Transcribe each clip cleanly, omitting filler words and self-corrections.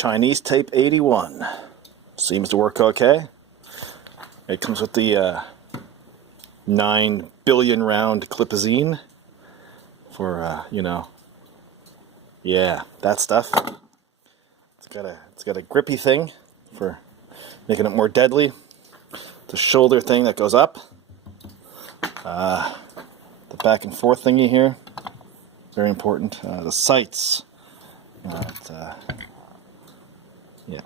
Chinese Tape 81. Seems to work okay. It comes with the 9 billion round clipazine for, yeah, that stuff. It's got a grippy thing for making it more deadly. The shoulder thing that goes up. The back and forth thingy here, very important. The sights. Yeah,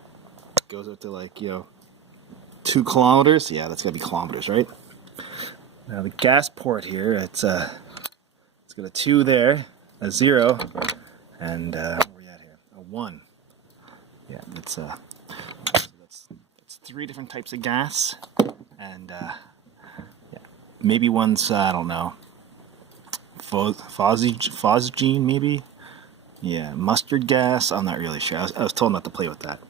it goes up to like 2 kilometers. Yeah, that's gotta be kilometers, right? Now the gas port here, it's got a 2 there, a 0, and where are we at here? A 1. Yeah, it's 3 different types of gas, and yeah, maybe one's I don't know, phosgene maybe. Yeah, mustard gas. I'm not really sure. I was told not to play with that.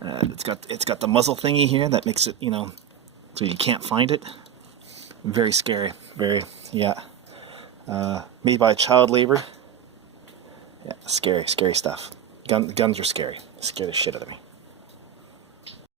It's got the muzzle thingy here that makes it so you can't find it. Very scary. Very, yeah. Made by child labor. Yeah, scary stuff. Guns are scary. Scare the shit out of me.